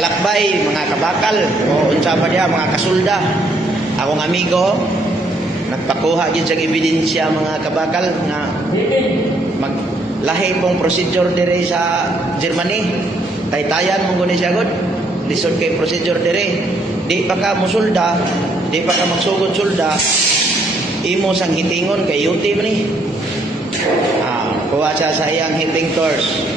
kalakbay, mga kabakal, o unsa pa diya, mga kasulda. Akong amigo, nagpakuha gyud sa ebidensya mga kabakal nga maglahi pong procedure dire sa Germany. Taytayan mo guni siya gud. Lisod kay procedure dire. Di pa ka musulda, di pa ka magsugod sulda, imo sang hitingon kay yuti man ni. Kuha siya sa iyang hiting course.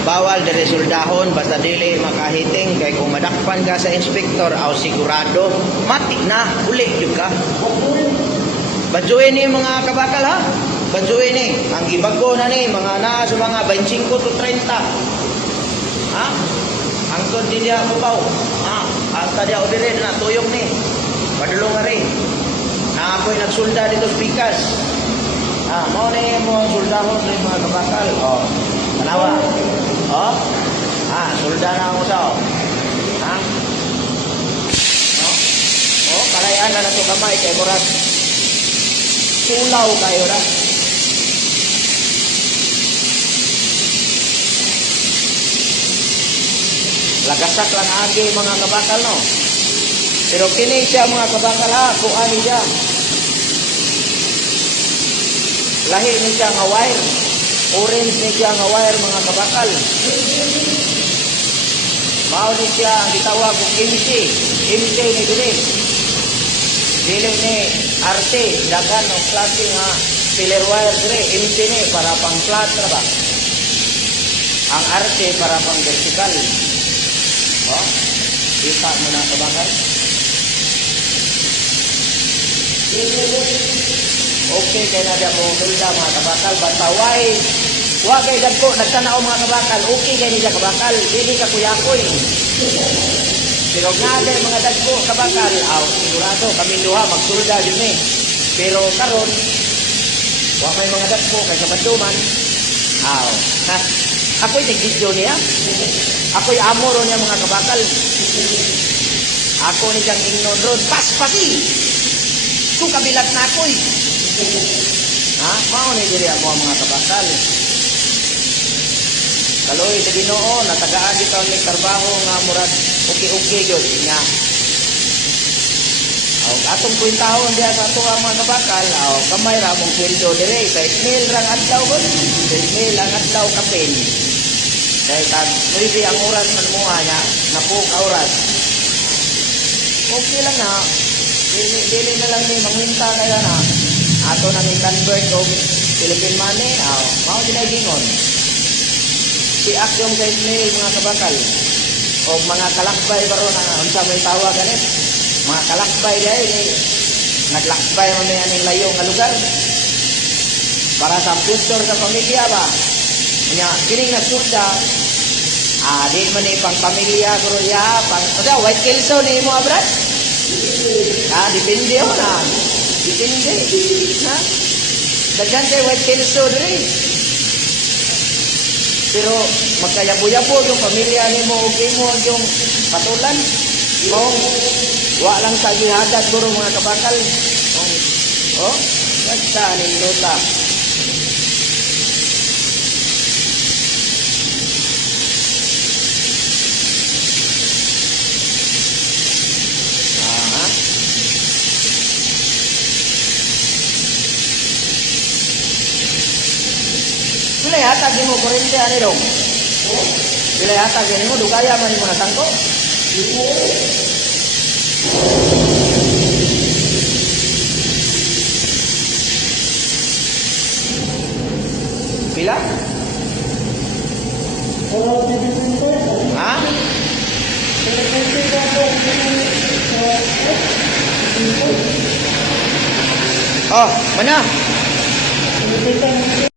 Bawal dire suldahon basta dili makahiting kay kung madakpan ka sa inspektor aw sigurado mati na uli jud ka. Badjuin ni mga kabakal ha. Badjuin ni ang ibago na ni mga na sa mga 25 to 30. Ha? Ang kod di dia mabaw. Hasta dia dire na tuyok ni. Padulong ari. Na ako'y nagsulda dito sa Pikas. Mao ni mo suldahon sa mga kabakal. Tanawa. Sulda na ako sa kalayaan na nato kamay kay murag sulaw kayo ra. Lagasak lang agi mga kabakal no. Pero kini siya mga kabakal kuan niya. Lahi ni siya nga wire. Orange ni siya nga wire mga kabakal. Mao ni siya ang gitawag og MC. MC ni dili. Dili ni RT dagan og klase nga filler wire dire. MC ni para pang flat ra ba. Ang RT para pang vertical. Kita mo na kabakal. Okay kay na dia mo sulda mga kabakal basta wa kay dagko nagtanaw mga kabakal okay kay niya kabakal dili ka kuyakoy. Pero nga mga dagko kabakal sigurado kami duha magsulda din ni. Pero karon wa may mga dagko kay kabanduman. Ako'y nag-video niya. Ako'y amor niya mga kabakal. Ako ni siyang ingnon ron paspati. Ku kabilat na ako'y. Mao ni diri ako mga kabakal. Kaloy sa Ginoo natagaan dito ang trabaho nga murag okay gyud nya. Atong kwintahon diha sa ato ang mga kabakal, kamay ra mong sweldo dire sa email ra adlaw gud. Email ang adlaw kapin. Dahil maybe ang oras man mo nya napuk oras. Okay lang na. Dili na lang ni mangwinta kaya na. Ato nang i-convert og Philippine money, mao dinay gingon. Si aksyon sa email mga kabakal o mga kalakbay baron na unsa may tawag ganit. Mga kalakbay dai ni naglakbay man may aning layo nga lugar. Para sa future sa pamilya ba. Nya kining nagsulda di man ni pang pamilya pero ya pang white kelso ni mo abrat. Depende ho na. Depende. Daghan kay white kelso diri. Pero magkayabo-yabo yung pamilya ni mo okay mo yung patulan. Wa lang sa gihadat guro mga kabakal. Basta nindota. Pilay hatag mo kurente ani dong. Pilay hatag mo dugaya man mo nasangko. Pila? Ha? Oh, mana?